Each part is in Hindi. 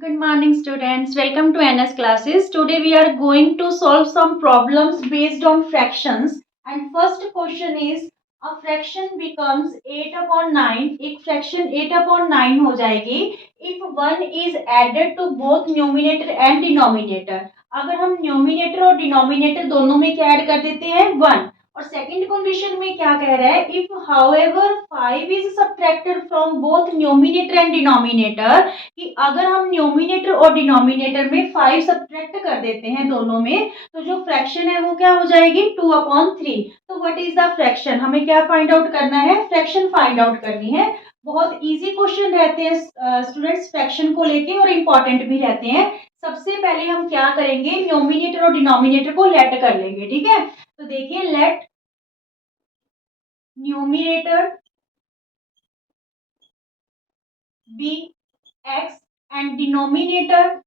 Good morning, students. Welcome to NS classes. Today we are going to solve some problems based on fractions. And first question is a fraction becomes 8 upon 9. एक fraction 8 upon 9 हो जाएगी if 1 is added to both numerator and denominator. अगर हम numerator और denominator दोनों में क्या ऐड कर देते हैं 1. और सेकंड कंडीशन में क्या कह रहा है if however 5 is subtracted from both numerator and denominator कि अगर हम न्यूमिनेटर और डिनोमिनेटर में 5 सब्ट्रैक्ट कर देते हैं दोनों में तो जो फ्रैक्शन है वो क्या हो जाएगी 2/3। तो व्हाट इज द फ्रैक्शन, हमें क्या फाइंड आउट करना है, फ्रैक्शन फाइंड आउट करनी है। बहुत इजी क्वेश्चन रहते हैं स्टूडेंट्स फ्रैक्शन को लेके और इम्पोर्टेंट भी रहते हैं। सबसे पहले हम क्या करेंगे न्यूमिनेटर और डिनोमिनेटर को लेट कर लेंगे, ठीक है। तो देखिए let numerator be x and denominator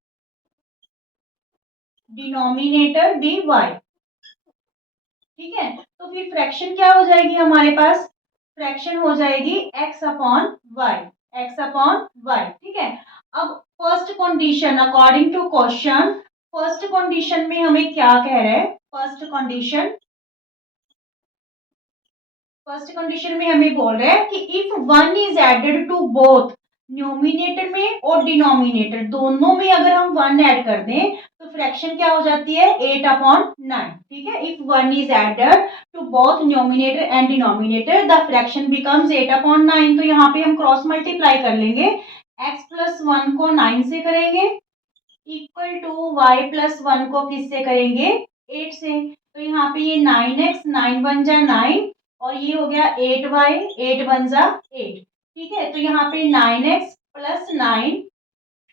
be y, ठीक है। तो फिर फ्रैक्शन क्या हो जाएगी हमारे पास, फ्रैक्शन हो जाएगी एक्स अपॉन वाई, ठीक है। अब first condition according to question, first condition में हमें क्या कह रहा है, फर्स्ट कंडीशन में हमें बोल रहा है कि if 1 is added to both numerator में और डिनोमिनेटर दोनों में अगर हम 1 ऐड कर दें तो फ्रैक्शन क्या हो जाती है 8/9, ठीक है। If 1 is added to both numerator and denominator the fraction becomes 8/9। तो यहाँ पे हम क्रॉस मल्टीप्लाई कर लेंगे, x प्लस 1 को 9 से करेंगे इक्वल टू y प्लस 1 को किससे करेंगे 8 से। तो यहाँ पे ये 9x 9 बन जा 9 और ये हो गया 8y 8 बन जा 8, ठीक है। तो यहाँ पे 9x plus 9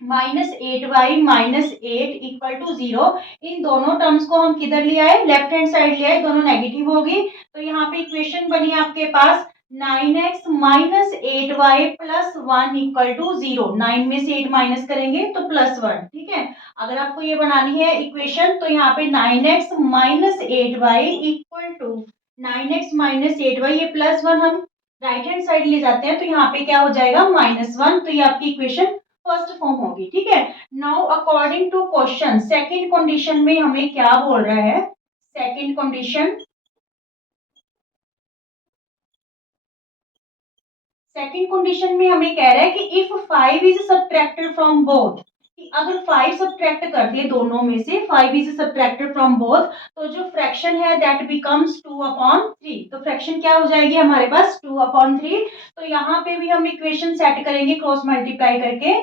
minus 8y minus 8 equal to 0। इन दोनों टर्म्स को हम किधर ले आए, लेफ्ट हैंड साइड ले आए, दोनों नेगेटिव होगी। तो यहाँ पे इक्वेशन बनी आपके पास 9x minus 8y plus 1 equal to 0। 9 में से 8 माइनस करेंगे तो प्लस 1, ठीक है। अगर आपको ये बनानी है इक्वेशन तो यहाँ पे 9x minus 8y equal to 9x minus 8y, ये प्लस 1 हम राइट हैंड साइड ले जाते हैं तो यहाँ पे क्या हो जाएगा -1। तो ये आपकी इक्वेशन फर्स्ट फॉर्म होगी, ठीक है। Now according to question second condition में हमें क्या बोल रहा है, सेकंड कंडीशन में हमें कह रहा है कि if 5 is subtracted from both, कि अगर 5 सब्ट्रैक्ट कर दे दोनों में से, 5 इज सब्ट्रैक्टेड फ्रॉम बोथ तो जो फ्रैक्शन है दैट बिकम्स 2/3। तो फ्रैक्शन क्या हो जाएगी हमारे पास 2/3। तो यहाँ पे भी हम इक्वेशन सेट करेंगे क्रॉस मल्टीप्लाई करके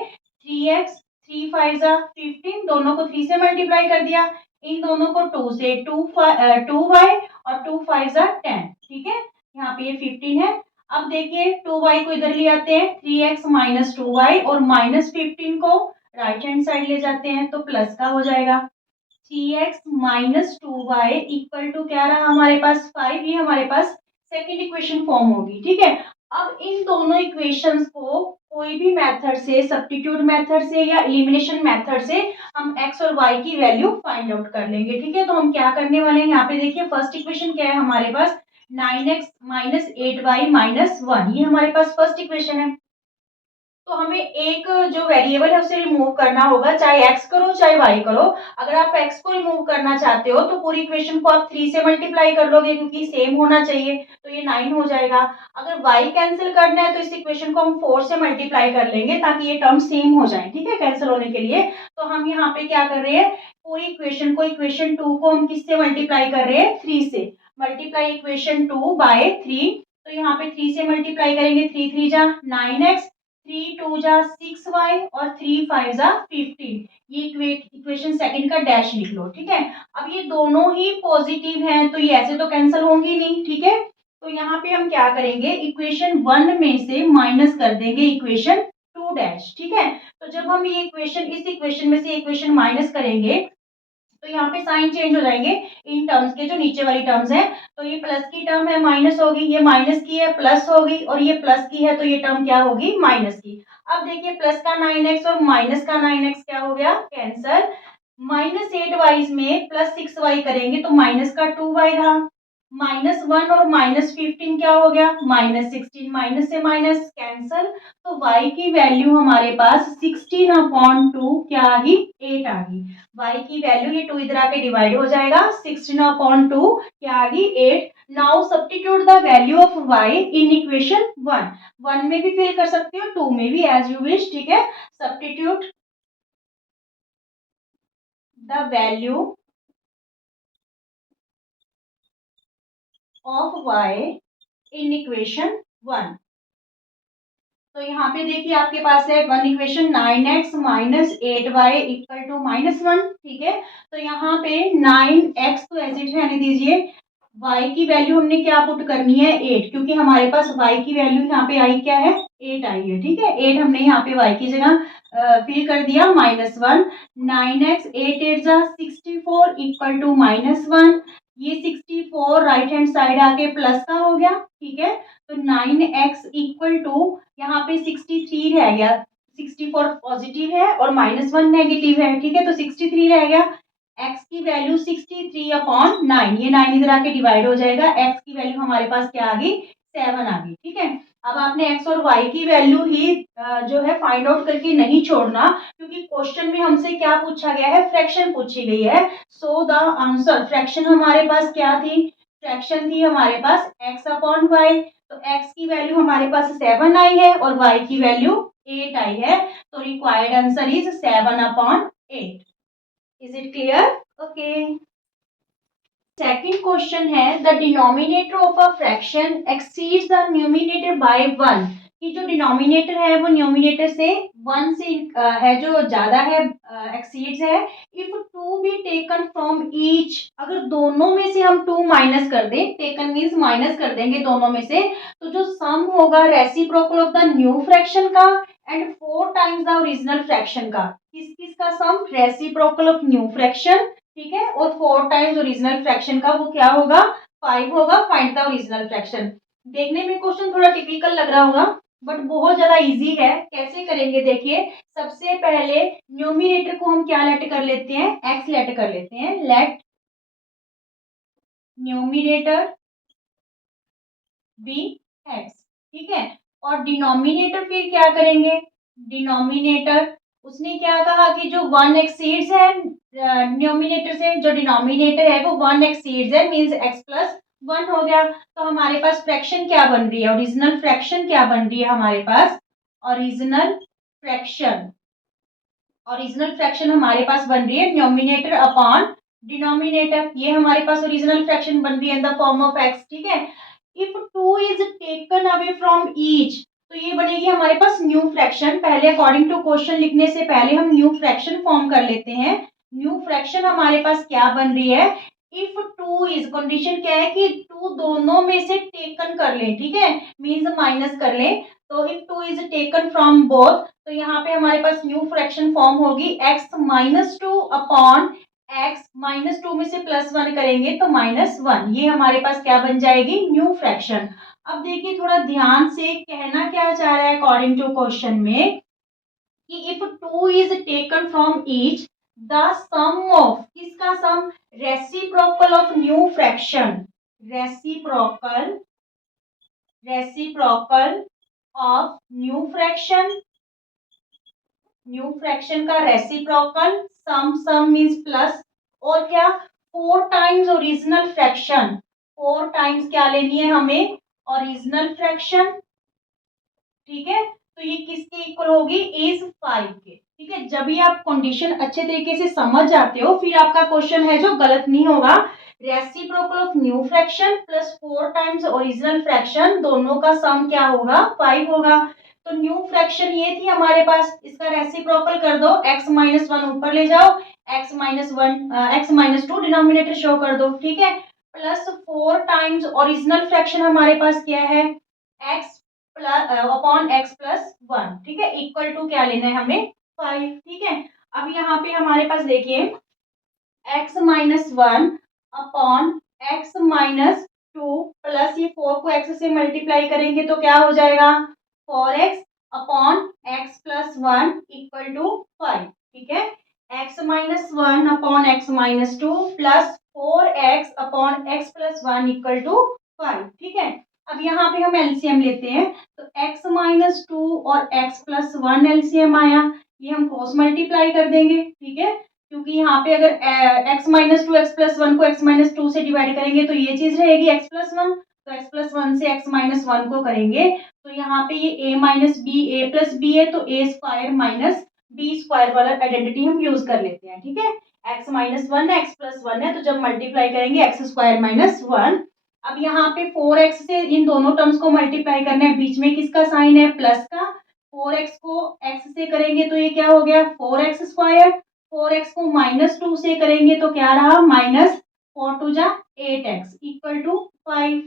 3x 3 5 15, दोनों को 3 से मल्टीप्लाई कर दिया, इन दोनों को 2 से 2y और 2 5 10, ठीक है। यहाँ पे ये 15 है। अब देखिए 2y को इधर ले आते हैं 3x माइनस 2y और माइनस 15 को राइट हैंड साइड ले जाते हैं तो प्लस का हो जाएगा 3x minus 2y equal to क्या रहा हमारे पास 5। ये हमारे पास सेकेंड इक्वेशन फॉर्म होगी, ठीक है। अब इन दोनों इक्वेशंस को कोई भी मेथड से, सब्स्टिट्यूट मेथड से या एलिमिनेशन मेथड से हम x और y की वैल्यू फाइंड आउट कर लेंगे, ठीक है। तो हम क्या करने वाले हैं, यहाँ पे देखिए फर्स्ट इक्वेशन क्या है हमारे पास 9x माइनस 8y माइनस 1, ये हमारे पास फर्स्ट इक्वेशन है। तो हमें एक जो वेरिएबल है उसे रिमूव करना होगा, चाहे x करो चाहे y करो। अगर आप x को रिमूव करना चाहते हो तो पूरी इक्वेशन को आप 3 से मल्टीप्लाई कर लोगे क्योंकि सेम होना चाहिए, तो ये 9 हो जाएगा। अगर y कैंसिल करना है तो इस इक्वेशन को हम 4 से मल्टीप्लाई कर लेंगे ताकि ये टर्म सेम हो जाए, ठीक है, कैंसिल होने के लिए। तो हम यहाँ पे क्या कर रहे हैं, पूरी इक्वेशन को, इक्वेशन 2 को हम किससे मल्टीप्लाई कर रहे हैं 3 से। मल्टीप्लाई इक्वेशन 2 बाय 3, तो यहाँ पे 3 से मल्टीप्लाई करेंगे 3 3 जा 9x, 3 2 जा 6y और 3 5 जा 15। ये इक्वेशन सेकंड का डैश लिख लो, ठीक है। अब ये दोनों ही पॉजिटिव हैं तो ये ऐसे तो कैंसिल होंगी नहीं, ठीक है। तो यहाँ पे हम क्या करेंगे, इक्वेशन 1 में से माइनस कर देंगे इक्वेशन 2 डैश, ठीक है। तो जब हम ये इक्वेशन, इस इक्वेशन में से इक्वेशन माइनस करेंगे तो यहाँ पे साइन चेंज हो जाएंगे इन टर्म्स के, जो नीचे वाली टर्म्स है। तो ये प्लस की टर्म है माइनस होगी, ये माइनस की है प्लस होगी और ये प्लस की है तो ये टर्म क्या होगी माइनस की। अब देखिए प्लस का 9x और माइनस का 9x क्या हो गया कैंसल। -8y में +6y करेंगे तो माइनस का 2y रहा, -1 और -15 क्या हो गया, -16, माइनस से माइनस कैंसल, तो y की वैल्यू हमारे पास 16/2 क्या आ गई, 8 आ गई। y की वैल्यू, ये 2 इधर आके डिवाइड हो जाएगा, 16/2 क्या आ गई, 8। Now substitute the value of y in equation 1 में भी फिल कर सकते हो, 2 में भी, एज यू विश, ठीक है। Substitute the value of y in equation 1। तो यहाँ पे देखिए आपके पास है one equation 9x minus 8y equal to -1, ठीक है। तो यहाँ पे 9x तो ऐसे ही रहने दीजिए, y की वैल्यू हमने क्या पुट करनी है, 8, क्योंकि हमारे पास y की वैल्यू यहाँ पे आई क्या है, 8 आई है, ठीक है। 8 हमने यहाँ पे y की जगह फिल कर दिया, -1, 9x 8 8 जा 64 इक्वल टू -1, ये 64 राइट हैंड साइड आके प्लस का हो गया, ठीक है। तो 9x इक्वल टू यहाँ पे 63 रह गया, 64 पॉजिटिव है और -1 नेगेटिव है, ठीक है। तो 63 रह गया, x की वैल्यू 63/9, ये 9 इधर आके डिवाइड हो जाएगा, x की वैल्यू हमारे पास क्या आ गई, 7 आ गई, ठीक है। अब आपने x और y की वैल्यू ही जो है फाइंड आउट करके नहीं छोड़ना, क्योंकि क्वेश्चन में हमसे क्या पूछा गया है, फ्रैक्शन पूछी गई है। सो द आंसर, फ्रैक्शन हमारे पास क्या थी, फ्रैक्शन थी हमारे पास x/y, तो x की वैल्यू हमारे पास 7 आई है और y की वैल्यू 8 आई है, तो required answer is 7/8। Is it clear, okay. Second question है, the denominator of a fraction exceeds the numerator by 1, कि जो डिनोमिनेटर है वो न्यूमिनेटर से 1 से है, जो ज्यादा है, एक्सीड्स है। If 2 be taken from each, अगर दोनों में से हम 2 माइनस कर दें, टेकन मीन्स माइनस कर देंगे दोनों में से, तो जो सम होगा reciprocal of the new fraction का and 4 times the original fraction का, किस किस का sum, reciprocal of new fraction, ठीक है, और 4 टाइम्स ओरिजिनल फ्रैक्शन का वो क्या होगा, 5 होगा। Find the original fraction. देखने में क्वेश्चन थोड़ा टिपिकल लग रहा होगा, बट बहुत ज्यादा इजी है। कैसे करेंगे देखिए, सबसे पहले न्यूमिनेटर को हम क्या लेट कर लेते हैं, x लेट कर लेते हैं, लेट न्यूमिनेटर बी x, ठीक है। और डिनोमिनेटर फिर क्या करेंगे, डिनोमिनेटर, उसने क्या कहा कि जो 1 एक्सीड्स है न्यूमिनेटर से, जो डिनोमिनेटर है वो 1 एक्सीड्स है, मींस x+1 हो गया। तो हमारे पास फ्रैक्शन क्या बन रही है, ओरिजिनल फ्रैक्शन क्या बन रही है हमारे पास, ओरिजिनल फ्रैक्शन, ओरिजिनल फ्रैक्शन हमारे पास बन रही है न्यूमिनेटर अपॉन डिनोमिनेटर, ये हमारे पास ओरिजिनल फ्रैक्शन बन रही है in the form of x, ठीक है। If 2 is taken away from each, तो ये बनेगी हमारे पास न्यू फ्रैक्शन। पहले अकॉर्डिंग टू क्वेश्चन लिखने से पहले हम न्यू फ्रैक्शन फॉर्म कर लेते हैं। न्यू फ्रैक्शन हमारे पास क्या बन रही है, इफ 2 इज, कंडीशन क्या है कि 2 दोनों में से टेकन कर ले, ठीक है, मींस माइनस कर ले। तो if 2 is taken from both, तो यहाँ पे हमारे पास न्यू फ्रैक्शन फॉर्म होगी x-2 अपॉन x-2 में से +1 करेंगे तो -1, ये हमारे पास क्या बन जाएगी, न्यू फ्रैक्शन। अब देखिए थोड़ा ध्यान से, कहना क्या चाह रहा है अकॉर्डिंग टू क्वेश्चन में, कि if 2 is taken from each, the sum of, किसका sum, reciprocal of new fraction, reciprocal, reciprocal of new fraction, new fraction का रेसिप्रोकल, सम मींस प्लस, और क्या, 4 टाइम्स ओरिजिनल फ्रैक्शन, 4 टाइम्स क्या लेनी है हमें, ओरिजिनल फ्रैक्शन, ठीक है। तो ये किसके इक्वल होगी, इज 5 के, ठीक है। जब भी आप कंडीशन अच्छे तरीके से समझ जाते हो, फिर आपका क्वेश्चन है जो गलत नहीं होगा। Reciprocal of new fraction plus 4 times original fraction, दोनों का सम क्या होगा, 5 होगा। तो न्यू फ्रैक्शन ये थी हमारे पास, इसका रेसिप्रोकल कर दो, x-1 ऊपर ले जाओ, x-2 डिनोमिनेटर शो कर दो, ठीक है, प्लस 4 टाइम्स ओरिजिनल फ्रैक्शन हमारे पास क्या है, x अपॉन x+1, ठीक है, इक्वल टू क्या लेना है हमें, 5, ठीक है। अब यहाँ पे हमारे पास देखिए x-1 अपॉन x-2 प्लस ये 4 को x से मल्टीप्लाई करेंगे तो क्या हो जाएगा, 4x upon x+1 equal to 5, ठीक है। x minus one upon x minus two plus 4x upon x plus one equal to 5। ठीक है, अब यहाँ पे हम एलसीएम लेते हैं, तो x माइनस टू और x प्लस वन एलसीएम आया, ये हम क्रॉस मल्टीप्लाई कर देंगे। ठीक है, क्योंकि यहाँ पे अगर x minus two x plus one को x माइनस टू से डिवाइड करेंगे तो ये चीज रहेगी x प्लस वन, तो x प्लस वन से x माइनस वन को करेंगे तो यहाँ पे ये a minus b a plus b है, तो a square minus b square वाला आइडेंटिटी हम यूज कर लेते हैं। ठीक है, x माइनस वन है, x प्लस वन है, तो जब मल्टीप्लाई करेंगे एक्स स्क्वायर माइनस वन। अब यहाँ पे 4x से इन दोनों टर्म्स को मल्टीप्लाई करना है, बीच में किसका साइन है, प्लस का। 4x को x से करेंगे तो ये क्या हो गया 4x स्क्वायर, 4x को माइनस टू से करेंगे तो क्या रहा minus 4 to 8x equal to 5।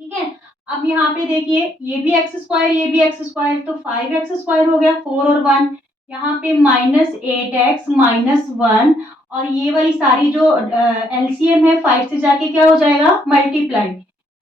ठीक है, अब यहाँ पे देखिए ये भी एक्स स्क्वायर ये भी एक्स स्क्वायर, तो 5x स्क्वायर हो गया 4 और 1, यहाँ पे माइनस 8x माइनस वन, और ये वाली सारी जो एलसीएम है 5 से जाके क्या हो जाएगा मल्टीप्लाई,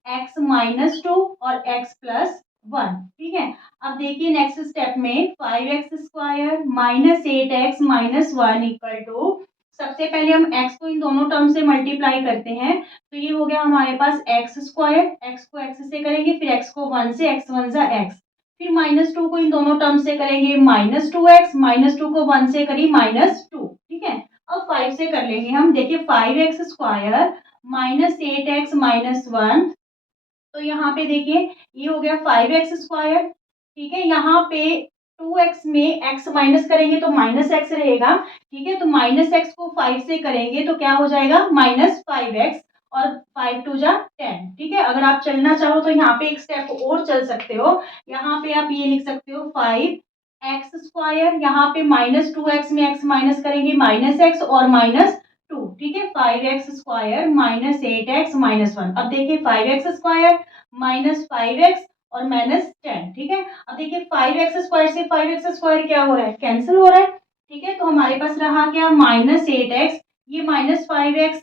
x माइनस टू और x प्लस वन। ठीक है, अब देखिए नेक्स्ट स्टेप में 5x square minus 8x minus one equal to, सबसे पहले हम x को इन दोनों टर्म से मल्टीप्लाई करते हैं, तो ये हो गया हमारे पास एक्स स्क्वायर, एक्स को एक्स से करेंगे फिर एक्स को वन से, एक्स वन जा एक्स, फिर माइनस टू को इन दोनों टर्म से करेंगे minus two x, minus to को वन से करी माइनस टू। ठीक है, अब 5 से कर लेंगे हम, देखिए 5x square minus 8x minus one, तो यहाँ पे देखिए ये हो गया 5x स्क्वायर। ठीक है, यहाँ पे 2x में x माइनस करेंगे तो माइनस एक्स रहेगा। ठीक है, तो माइनस एक्स को 5 से करेंगे तो क्या हो जाएगा माइनस 5x, और 5 टू जा 10। ठीक है, अगर आप चलना चाहो तो यहाँ पे एक स्टेप और चल सकते हो, यहाँ पे आप ये लिख सकते हो 5x स्क्वायर, यहाँ पे माइनस 2x में x माइनस करेंगे माइनस एक्स और माइनस टू। ठीक है, 5x square minus 8x minus one. अब देखिए 5x स्क्वायर माइनस 5x और माइनस 10। ठीक है, अब देखिए 5x स्क्वायर से 5x स्क्वायर क्या हो रहा है कैंसिल हो रहा है। ठीक है, तो हमारे पास रहा क्या माइनस 8x, ये minus 5x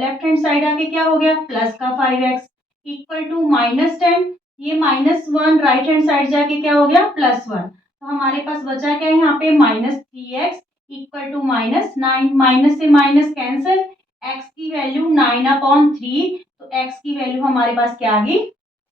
left hand side आके क्या हो गया प्लस का 5x इक्वल टू माइनस 10, ये minus one right hand side जाके क्या हो गया प्लस वन, तो हमारे पास बचा क्या यहाँ पे minus 3x equal to minus 9, minus से माइनस कैंसिल, x की वैल्यू 9/3, तो x की वैल्यू हमारे पास क्या आ गई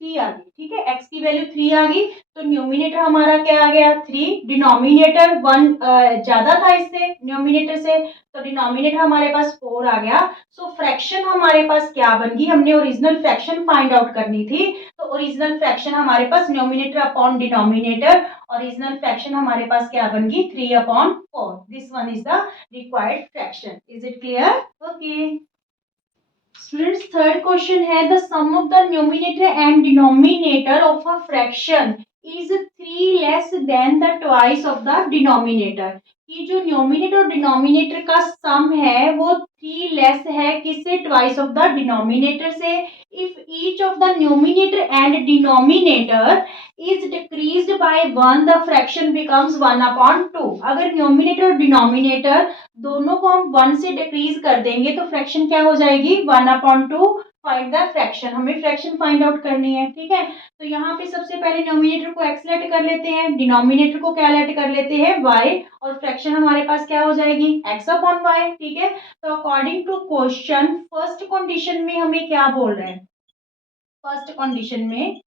3 आ गई। ठीक है, x की वैल्यू 3 आ गई, तो न्यूमिनेटर हमारा क्या आ गया 3, डिनोमिनेटर 1 ज्यादा था इससे न्यूमिनेटर से, तो डिनोमिनेटर हमारे पास 4 आ गया। सो फ्रैक्शन हमारे पास क्या बन गई, हमने ओरिजिनल फ्रैक्शन फाइंड आउट करनी थी, तो ओरिजिनल फ्रैक्शन हमारे पास numerator upon denominator, original fraction हमारे पास क्या बन गई 3/4। This one is the required fraction. Is it clear? Okay students, third question है the sum of the numerator and denominator of a fraction is 3 less than the twice of the denominator, कि जो न्यूमिनेटर और डिनोमिनेटर का सम है वो 3 लेस है किससे ट्वाइस ऑफ द डिनोमिनेटर से, if each of the numerator and denominator is decreased bye 1 the fraction becomes 1/2। अगर न्यूमिनेटर और डिनोमिनेटर दोनों को हम 1 से डिक्रीज कर देंगे तो फ्रैक्शन क्या हो जाएगी 1/2। फाइंड द फ्रैक्शन, हमें फ्रैक्शन फाइंड आउट करनी है। ठीक है, तो यहाँ पे सबसे पहले न्यूमिनेटर को x लेट कर लेते हैं, डिनोमिनेटर को क्या लेट कर लेते हैं y, और फ्रैक्शन हमारे पास क्या हो जाएगी x/y। ठीक है, तो according to question first condition में हमें क्या बोल रहे हैं, फर्स्ट कंडीशन में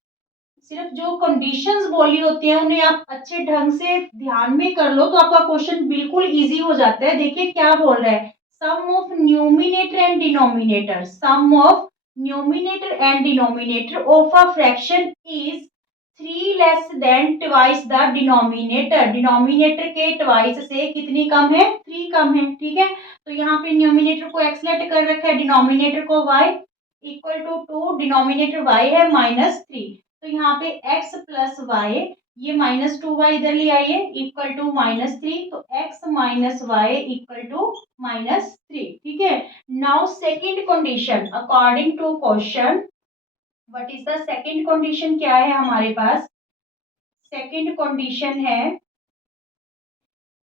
सिर्फ जो कंडीशंस बोली होती हैं उन्हें आप अच्छे ढंग से ध्यान में कर लो तो आपका क्वेश्चन बिल्कुल इजी हो जाता है। देखिए क्या बोल रहा है, sum of numerator and denominator, sum of numerator and denominator of a fraction is 3 less than twice the denominator, denominator के ट्वाइस से कितनी कम है 3 कम है। ठीक है, तो यहाँ पे न्यूमिनेटर को x लेट कर रखा है, डिनोमिनेटर को y equal to 2, denominator y है -3, तो यहाँ पे x प्लस वाई, ये -2y इधर ले आइए इक्वल टू -3, तो x minus y equal to -3। ठीक है, now second condition according to question, what is the second condition, क्या है हमारे पास सेकंड कंडीशन है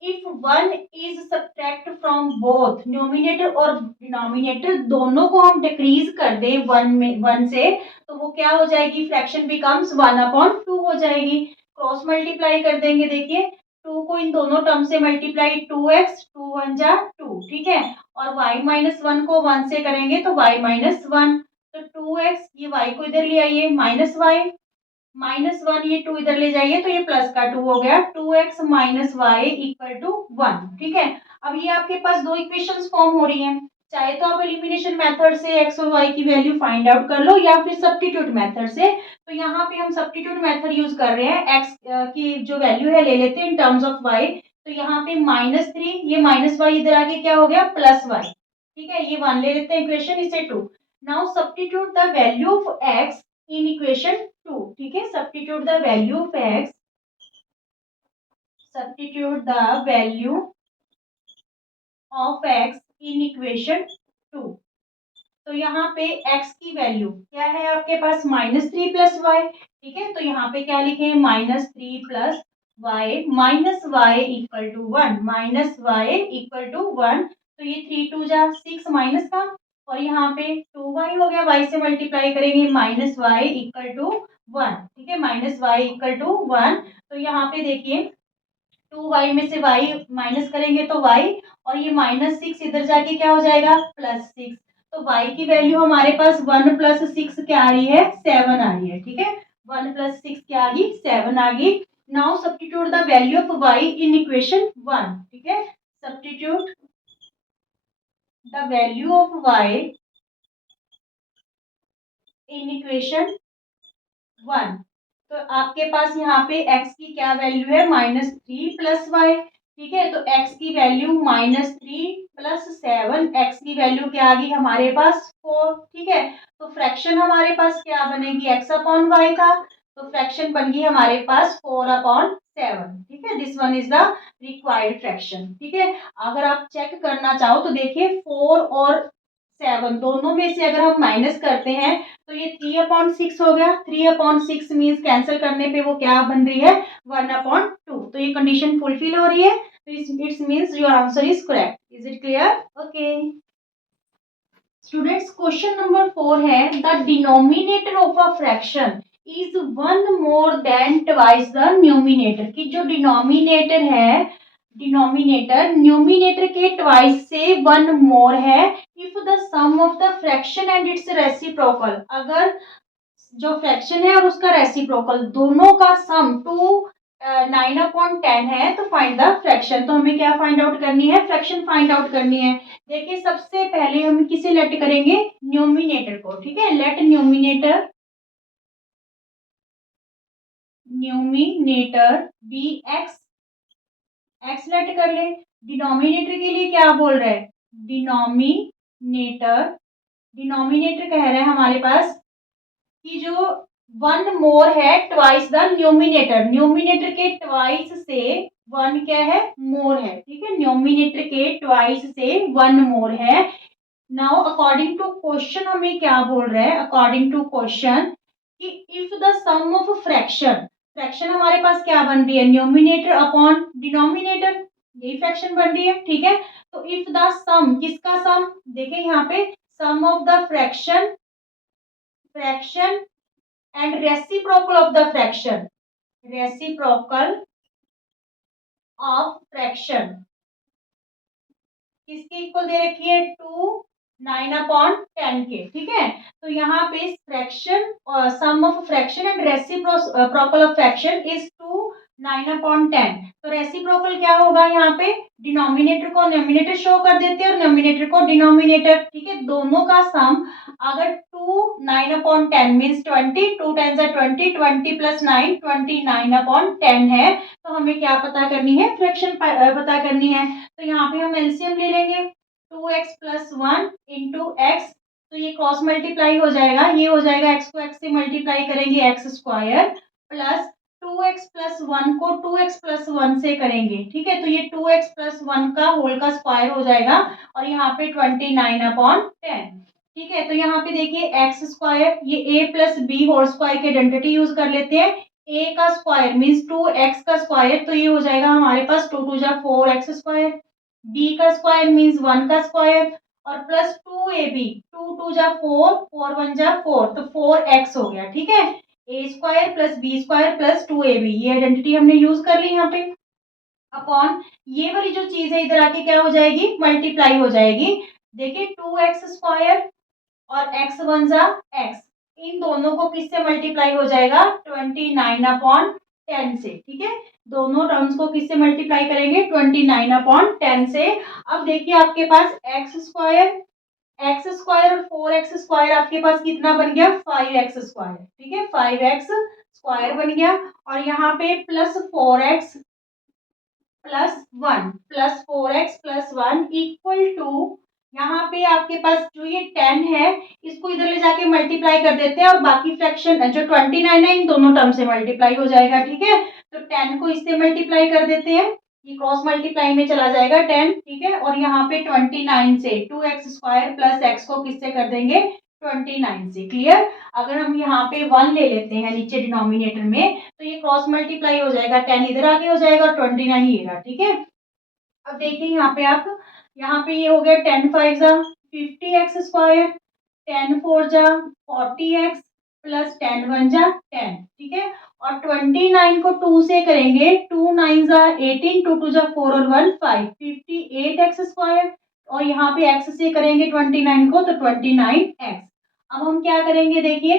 if one is subtract from both, numerator और डिनोमिनेटर दोनों को हम डिक्रीज कर दे 1 से, तो वो क्या हो जाएगी फ्रैक्शन बिकम्स 1/2 हो जाएगी। क्रॉस मल्टीप्लाई कर देंगे, देखिए टू को इन दोनों टर्म से मल्टीप्लाई, 2x, 2 1 जा 2, ठीक है। और y माइनस वन को 1 से करेंगे तो y माइनस वन, तो 2x, ये y को इधर ले आइए, माइनस वाई, माइनस वन, ये 2 इधर ले जाइए तो ये प्लस का 2 हो गया, 2x minus y equal to 1, ठीक है। अब ये आपके पास दो इक्वेशंस फॉर्म हो रही हैं, चाहे तो आप एलिमिनेशन मेथड से x और y की वैल्यू फाइंड आउट कर लो या फिर सब्स्टिट्यूट मेथड से। तो यहाँ पे हम सब्स्टिट्यूट मेथड यूज कर रहे हैं, x की जो वैल्यू है ले लेते हैं इन टर्म्स ऑफ y। तो यहाँ पे -3, ये माइनस वाई इधर आके क्या हो गया, प्लस वाई, ठीक है। ये 1 ले लेते हैं इक्वेशन, इसे 2। Now substitute the value of x in equation 2, ठीक है। Substitute the value of x, substitute the value of x in equation 2। तो यहाँ पे x की वैल्यू क्या है आपके पास, -3 प्लस वाई, ठीक है। तो यहाँ पे क्या लिखे, -3 plus y, minus y equal to 1, minus y equal to 1। तो ये 3 2 जा 6 माइनस का, और यहाँ पे 2y हो गया, y से मल्टीप्लाई करेंगे, माइनस वाई इक्वल टू 1, ठीक है, माइनस वाई इक्वल टू 1। तो यहाँ पे देखिए 2y में से y माइनस करेंगे तो y, और ये -6 इधर जाके क्या हो जाएगा, +6। तो y की वैल्यू हमारे पास 1 प्लस 6 क्या आ रही है, 7 आ रही है, ठीक है। 1 प्लस 6 क्या आ गई, 7 आ गई। Now substitute the value of y in equation 1, ठीक है। Substitute the value of y in equation 1। तो आपके पास यहाँ पे x की क्या वैल्यू है, -3 प्लस वाई, ठीक है। तो x की वैल्यू -3 प्लस 7, x की वैल्यू क्या आ गई हमारे पास 4, ठीक है। तो फ्रैक्शन हमारे पास क्या बनेगी, x अपॉन वाई का, तो फ्रैक्शन बन गई हमारे पास 4 अपॉन 7, ठीक है। This one is the required fraction, ठीक है। अगर आप चेक करना चाहो तो देखिए 4 और 7 दोनों में से अगर हम माइनस करते हैं तो ये 3/6 हो गया, 3/6 मीन्स कैंसिल करने पे वो क्या बन रही है, 1/2। तो ये कंडीशन फुलफिल हो रही है, तो it's means your answer is correct. Is it clear? Okay students, question number 4 है, the denominator of a fraction is 1 more than twice the numerator, की जो डिनोमिनेटर है, डिनोमिनेटर न्यूमिनेटर के ट्वाइस से 1 मोर है if the sum of the fraction and its reciprocal, अगर जो फ्रैक्शन है और उसका रेसिप्रोकल दोनों का सम 9/10 है, तो फाइंड द फ्रैक्शन। तो हमें क्या फाइंड आउट करनी है, फ्रैक्शन फाइंड आउट करनी है। देखिए सबसे पहले हम किसे लेट करेंगे, न्यूमिनेटर को, ठीक है। Let numerator, numerator be x, x let कर ले। डिनोमिनेटर के लिए क्या बोल रहे हैं, डिनोमिनेटर, डिनोमिनेटर कह रहे हैं हमारे पास कि जो 1 मोर है ट्वाइस द न्यूमिनेटर, न्यूमिनेटर के ट्वाइस से 1 क्या है, मोर है, ठीक है। न्यूमिनेटर के ट्वाइस से 1 मोर है। नाउ अकॉर्डिंग टू क्वेश्चन हमें क्या बोल रहे हैं, अकॉर्डिंग टू क्वेश्चन कि if the sum of fraction, fraction हमारे पास क्या बन रही है, न्यूमिनेटर अपॉन डिनोमिनेटर, यही फ्रैक्शन बन रही है, ठीक है। तो इफ द सम, किसका सम, देखिए यहाँ पे sum of the fraction, fraction and reciprocal of the fraction, reciprocal of fraction किसके इक्वल दे रखी है, 2 9/10 के, ठीक है। तो यहाँ पे फ्रैक्शन और sum of fraction and reciprocal of fraction is 2 9/10। तो रेसिप्रोकल क्या होगा, यहाँ पे डिनोमिनेटर को न्यूमिनेटर शो कर देते हैं और न्यूमिनेटर को डिनोमिनेटर, ठीक है। दोनों का सम अगर 2 9/10 मीन्स 20, 2 10 20, 20 प्लस 9 29/10 है, तो हमें क्या पता करनी है, फ्रैक्शन पता करनी है। तो यहाँ पे हम एलसीएम ले लेंगे, 2x प्लस 1 इंटू एक्स, तो ये क्रॉस मल्टीप्लाई हो जाएगा, ये हो जाएगा x को x से मल्टीप्लाई करेंगे x square, plus 2x plus 1 को 2x प्लस 1 से करेंगे, ठीक है। तो ये 2x प्लस 1 का होल का स्क्वायर हो जाएगा, और यहाँ पे 29/10, ठीक है। तो यहाँ पे देखिए एक्स स्क्वायर, ये a plus b whole square के आइडेंटिटी यूज कर लेते हैं, a का स्क्वायर मीन्स 2x का स्क्वायर, तो ये हो जाएगा हमारे पास 2 2 जा 4x स्क्वायर, b का स्क्वायर मीन्स 1 का स्क्वायर, और प्लस 2ab, 2 2 जा 4, 4 1 जा 4, तो 4x हो गया, ठीक है। a square plus b square plus 2ab, ये आइडेंटिटी हमने यूज कर ली यहाँ पे। अपॉन ये वाली जो चीज है इधर आके क्या हो जाएगी, मल्टीप्लाई हो जाएगी। देखिए 2x² और x वन जा x, इन दोनों को किससे मल्टीप्लाई हो जाएगा, 29/10 से। ठीक है, दोनों टर्म्स को किससे मल्टीप्लाई करेंगे, 29/10 से। अब देखिए आपके पास x² और 4x² आपके पास कितना बन गया, 5x²। ठीक है, 5x² बन गया। और यहाँ पे +4x+1 +4x+1 इक्वल टू, यहाँ पे आपके पास जो ये 10 है इसको इधर ले जाके मल्टीप्लाई कर देते हैं और बाकी फ्रैक्शन जो 29 है इन दोनों टर्म से मल्टीप्लाई हो जाएगा। ठीक है, तो 10 को इससे मल्टीप्लाई कर देते हैं, ये क्रॉस मल्टीप्लाई में चला जाएगा 10। ठीक है, और यहाँ पे 29 से 2x² प्लस x को किससे कर देंगे, 29 से। क्लियर। अगर हम यहाँ पे 1 ले लेते हैं नीचे डिनोमिनेटर में तो ये क्रॉस मल्टीप्लाई हो जाएगा, 10 इधर आगे हो जाएगा और 29 ये रहा। ठीक है, अब देखिए यहाँ पे आप, यहाँ पे ये हो गया 10 5 जा 50x², 10 4 जा 40x प्लस 10 1 जा 10। ठीक है, और 29 को 2 से करेंगे, 2 9 जा 18, 2 2 जा 4 और 1 5, 58x²। और यहाँ पे x से करेंगे 29 को तो 29x। अब हम क्या करेंगे, देखिए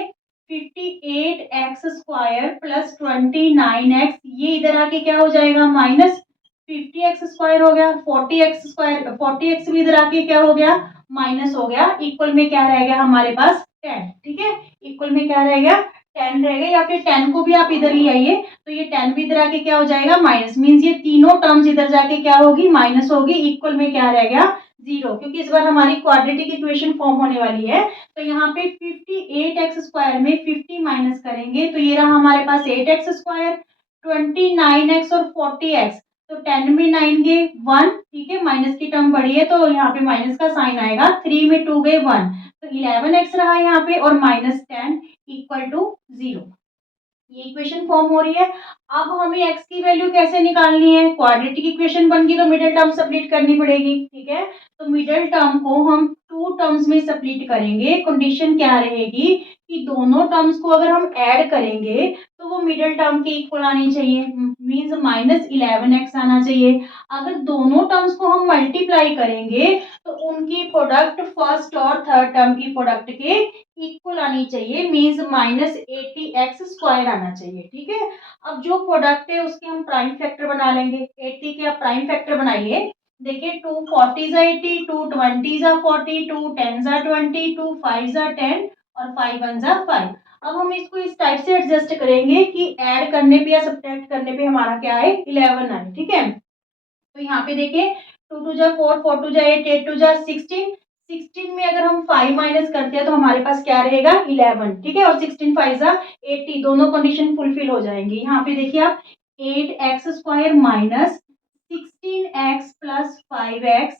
58x² प्लस 29x, ये इधर आके क्या हो जाएगा, माइनस 50x² हो गया, 40x भी इधर आके क्या हो गया, माइनस हो गया। इक्वल में क्या रह गया हमारे पास, 10। ठीक है, इक्वल में क्या रह गया, 10 रह गया। या फिर 10 को भी आप इधर ही आइए तो ये 10 भी इधर आके क्या हो जाएगा, माइनस। मीन्स ये तीनों टर्म्स इधर जाके क्या होगी, माइनस होगी। इक्वल में क्या रह गया, 0, क्योंकि इस बार हमारी क्वाड्रेटिक इक्वेशन फॉर्म होने वाली है। तो यहाँ पे 58x² में 50 माइनस करेंगे तो ये रहा हमारे पास 8x², 29x और 40x, तो 10 में 9 गए 1। ठीक है, माइनस की टर्म बढ़ी है तो यहाँ पे माइनस का साइन आएगा, 3 में 2 गए 1, तो 11x रहा यहाँ पे और -10 इक्वल टू 0। ये इक्वेशन फॉर्म हो रही है। अब हमें x की वैल्यू कैसे निकालनी है, क्वाड्रेटिक इक्वेशन बन गई तो मिडिल टर्म स्प्लिट करनी पड़ेगी। ठीक है, तो मिडिल टर्म को हम 2 टर्म्स में स्प्लिट करेंगे। कंडीशन क्या रहेगी कि दोनों टर्म्स को अगर हम ऐड करेंगे तो वो मिडिल टर्म के इक्वल आनी चाहिए, मींस -11x आना चाहिए। अगर दोनों टर्म्स को हम मल्टीप्लाई करेंगे तो उनकी प्रोडक्ट फर्स्ट और थर्ड टर्म की प्रोडक्ट के इक्वल आनी चाहिए, मींस -80x² आना चाहिए। ठीक है, अब जो प्रोडक्ट है उसके हम प्राइम फैक्टर बना लेंगे। 80 के आप प्राइम फैक्टर बनाइए। देखिए 2 40 जा 80, 2 20 जा 40, 2 10 जा 20, 2 5 जा 10 और 5 1 जा 5। अब हम इसको इस टाइप से एडजस्ट करेंगे कि ऐड करने पे या सब्ट्रैक्ट करने पे हमारा क्या आए, 11 आए। ठीक है, तो यहाँ पे देखिए 2 2 जा 4, 4 2 जा 8, 8 2 जा 16, 16 में अगर हम 5 माइनस करते हैं तो हमारे पास क्या रहेगा, 11। ठीक है, और 16 5 जा 80, दोनों कंडीशन फुलफिल हो जाएंगी। यहाँ पे देखिए आप 8x² minus 16x plus 5x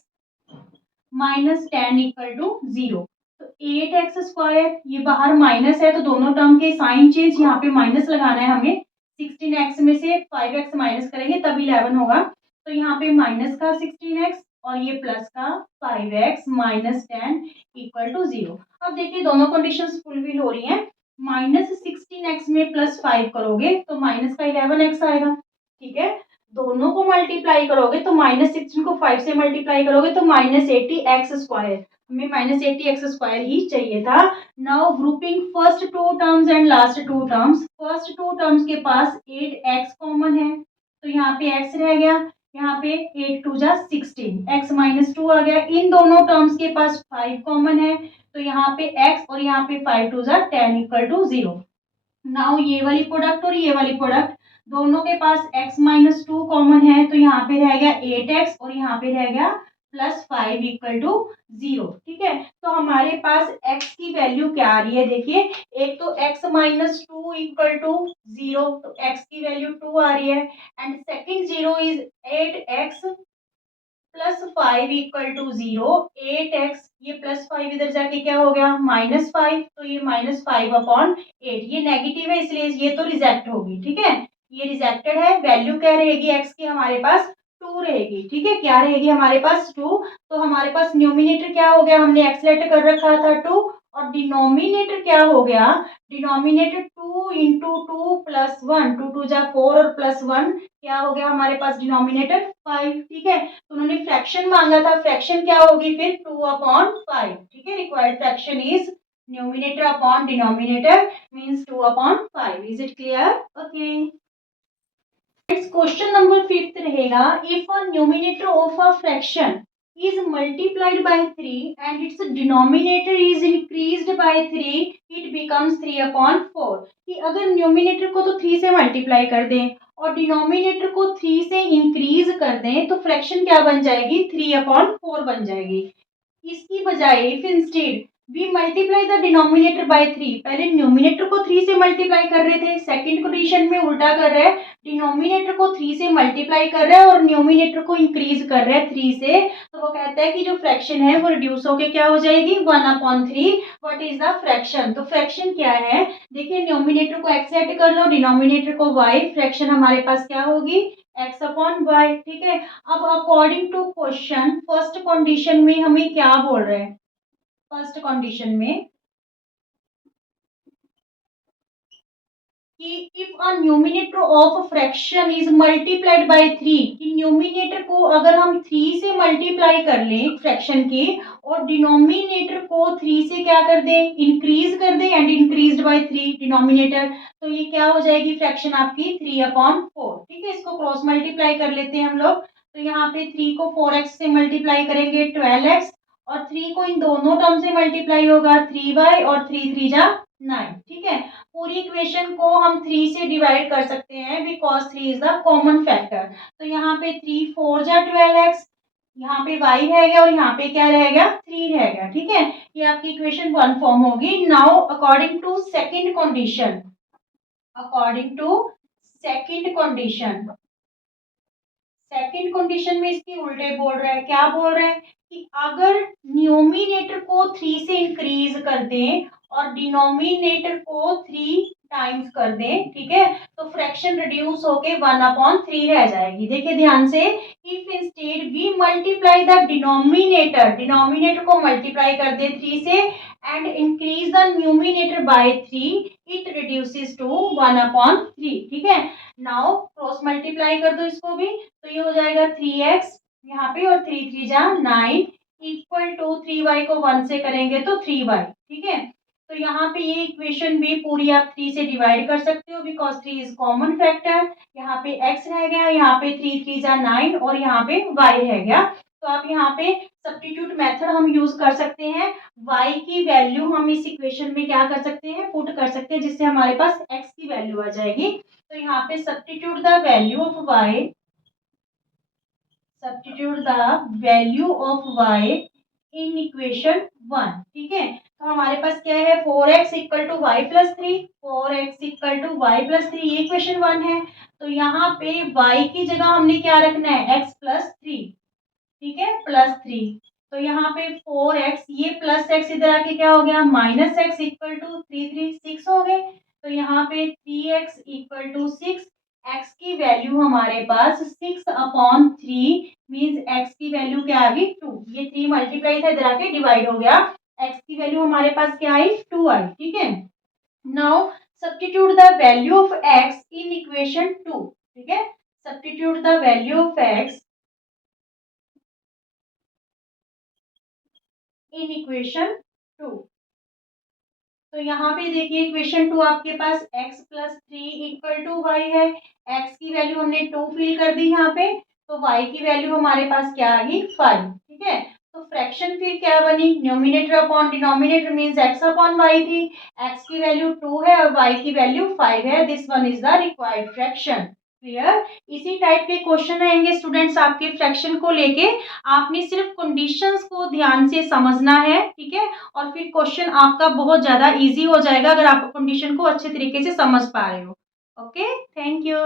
minus 10 equal to 0। तो 8x² ये बाहर माइनस है तो दोनों टर्म के साइन चेंज, यहाँ पे माइनस लगाना है हमें। 16x में से 5x माइनस करेंगे तब 11 होगा, तो यहाँ पे माइनस का 16x और ये प्लस का 5x माइनस 10 इक्वल टू 0। अब देखिए दोनों कंडीशंस फुलफिल हो रही हैं। -16x में +5 करोगे तो माइनस का 11x आएगा। ठीक है, दोनों को मल्टीप्लाई करोगे तो -16 को 5 से मल्टीप्लाई करोगे तो -80x²। हमें -80x² ही चाहिए था। Now grouping first 2 terms and last 2 terms. First 2 terms के पास 8x कॉमन है तो यहाँ पे x रह गया, यहाँ पे 8 2 जा 16, x -2 आ गया। इन दोनों टर्म्स के पास 5 कॉमन है तो यहाँ पे x और यहाँ पे 5 2 जा 10 इक्वल टू 0। नाउ ये वाली प्रोडक्ट और ये वाली प्रोडक्ट, दोनों के पास x -2 कॉमन है तो यहाँ पे रह गया 8x और यहाँ पे रह गया +5 इक्वल टू 0। ठीक है, तो हमारे पास x की वैल्यू क्या आ रही है, देखिए एक तो x -2 इक्वल टू 0, तो x की वैल्यू 2 आ रही है। And second 0 is 8x +5 equal to 0। 8x, ये +5 इधर जाके क्या हो गया, -5, तो ये -5/8, ये नेगेटिव है इसलिए ये तो रिजेक्ट होगी। ठीक है, ये रिजेक्टेड है। वैल्यू क्या रहेगी x की, हमारे पास 2 रहेगी। ठीक है, क्या रहेगी हमारे पास 2। तो हमारे पास न्यूमिनेटर क्या हो गया, हमने x लेट कर रखा था 2 और डिनोमिनेटर क्या हो गया, डिनोमिनेटर 2 इंटू 2 प्लस 1, 2 2 जा 4 और प्लस 1 क्या हो गया हमारे पास डिनोमिनेटर 5। ठीक है, तो उन्होंने फ्रैक्शन मांगा था, फ्रैक्शन क्या होगी फिर 2/5। ठीक है, required fraction is numerator upon denominator means 2/5। Is it clear? Okay, question number 5 रहेगा, if a numerator of a fraction is multiplied by 3 and its denominator is increased by 3, it becomes 3/4। कि अगर न्यूमिनेटर को तो 3 से मल्टीप्लाई कर दें और डिनोमिनेटर को 3 से इंक्रीज कर दें तो फ्रैक्शन क्या बन जाएगी, 3/4 बन जाएगी। इसकी बजाय if instead we multiply the denominator by 3, पहले न्यूमिनेटर को 3 से मल्टीप्लाई कर रहे थे, सेकंड कंडीशन में उल्टा कर रहे हैं, डिनोमिनेटर को 3 से मल्टीप्लाई कर रहा है और न्यूमिनेटर को इंक्रीज कर रहा है 3 से, तो वो कहता है कि जो फ्रैक्शन है वो रिड्यूस होके क्या हो जाएगी 1/3। What is the fraction? तो फ्रैक्शन क्या है, देखिए न्यूमिनेटर को x सेट कर लो, डिनोमिनेटर को y, फ्रैक्शन हमारे पास क्या होगी x/y। ठीक है, अब according to question first condition में हमें क्या बोल रहे हैं, फर्स्ट कंडीशन में कि if a numerator of fraction is multiplied by 3, कि न्यूमिनेटर को अगर हम 3 से मल्टीप्लाई कर लें फ्रैक्शन के और डिनोमिनेटर को 3 से क्या कर दें, इंक्रीज कर दें, एंड इंक्रीज्ड बाय 3 डिनोमिनेटर, तो ये क्या हो जाएगी फ्रैक्शन आपकी 3/4। ठीक है, इसको क्रॉस मल्टीप्लाई कर लेते हैं हम लोग, तो यहाँ पे 3 को 4x से मल्टीप्लाई करेंगे 12x और 3 को इन दोनों टर्म से मल्टीप्लाई होगा 3y और 3 3 जा 9। ठीक है, पूरी इक्वेशन को हम 3 से डिवाइड कर सकते हैं because 3 is the common factor. तो यहाँ पे 3 4 जा 12x, यहाँ पे y रहेगा और यहाँ पे क्या रहेगा 3 रहेगा। ठीक है, ये आपकी इक्वेशन 1 फॉर्म होगी। Now according to second condition, according to second condition, second condition में इसकी उल्टे बोल रहा है, क्या बोल रहे हैं कि अगर न्यूमिनेटर को 3 से इंक्रीज कर दें और डिनोमिनेटर को 3 टाइम्स कर दें, ठीक है, तो फ्रैक्शन रिड्यूस होके 1/3 रह जाएगी। देखिए ध्यान से, if instead we multiply the denominator, denominator को मल्टीप्लाई कर दे 3 से and increase the numerator by 3, it reduces to 1/3। ठीक है, नाउ क्रॉस मल्टीप्लाई कर दो इसको भी, तो ये हो जाएगा 3x यहाँ पे और 3 3 जा 9 इक्वल टू 3y को 1 से करेंगे तो 3y। ठीक है, तो यहाँ पे ये इक्वेशन भी पूरी आप 3 से डिवाइड कर सकते हो बिकॉज 3 इज कॉमन फैक्टर। यहाँ पे x रह गया, यहाँ पे 3 3 जा 9 और यहाँ पे y रह गया। तो आप यहाँ पे सब्स्टिट्यूट मेथड हम यूज कर सकते हैं, y की वैल्यू हम इस इक्वेशन में क्या कर सकते हैं, पुट कर सकते हैं, जिससे हमारे पास x की वैल्यू आ जाएगी। तो यहाँ पे substitute the value of y, substitute the value of y in equation 1। ठीक है, तो हमारे पास क्या है 4x equal to y plus 3, 4x equal to y plus 3, ये इक्वेशन 1 है। तो यहाँ पे y की जगह हमने क्या रखना है x प्लस 3। ठीक है, प्लस 3, तो यहाँ पे 4x, ये प्लस x इधर आके क्या हो गया माइनस x इक्वल टू 3 3 6 हो गए। तो यहाँ पे 3x इक्वल टू 6, x की वैल्यू हमारे पास 6/3 मींस x की वैल्यू क्या आ गई 2, ये 3 मल्टीप्लाई था इधर आके डिवाइड हो गया, x की वैल्यू हमारे पास क्या आई 2 आई। ठीक है, now substitute the value of x in equation 2। ठीक है, substitute the value of x in equation 2। तो यहाँ पे देखिए इक्वेशन 2 आपके पास x plus 3 equal to y है, x की वैल्यू हमने 2 फिल कर दी यहाँ पे, तो y की वैल्यू हमारे पास क्या आ गई 5। ठीक है, तो फ्रैक्शन फिर क्या बनी, numerator upon denominator means x/y थी, x की वैल्यू 2 है और y की वैल्यू 5 है। This one is the required fraction. Clear? इसी टाइप के क्वेश्चन रहेंगे स्टूडेंट्स आपके फ्रैक्शन को लेके, आपने सिर्फ कंडीशंस को ध्यान से समझना है। ठीक है, और फिर क्वेश्चन आपका बहुत ज्यादा इजी हो जाएगा अगर आप कंडीशन को अच्छे तरीके से समझ पा रहे हो। Okay, thank you.